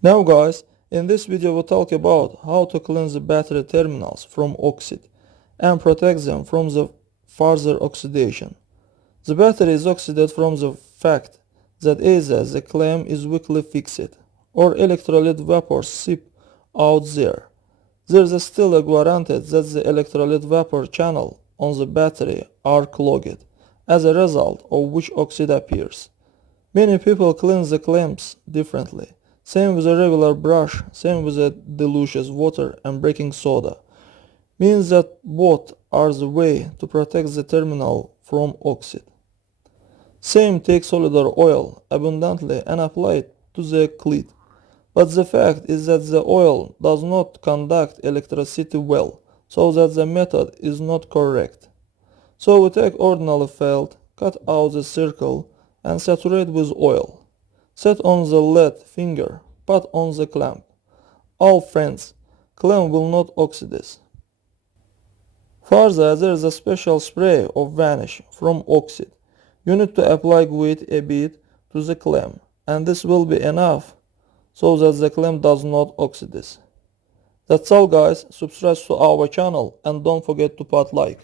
Now guys, in this video we'll talk about how to cleanse the battery terminals from oxide and protect them from the further oxidation. The battery is oxidized from the fact that either the clem is weakly fixed or electrolyte vapors seep out there. There is still a guarantee that the electrolyte vapor channel on the battery are clogged, as a result of which oxide appears. Many people cleanse the clams differently. Same with a regular brush, same with a diluted water and baking soda. Means that both are the way to protect the terminal from oxide. Same, take solidor oil abundantly and apply it to the cleat. But the fact is that the oil does not conduct electricity well, so that the method is not correct. So we take ordinary felt, cut out the circle and saturate with oil. Set on the lead finger, put on the clamp. All friends, clem will not oxidize. Further, there is a special spray of varnish from oxide. You need to apply with a bit to the clem, and this will be enough so that the clem does not oxidize. That's all guys, subscribe to our channel and don't forget to put like.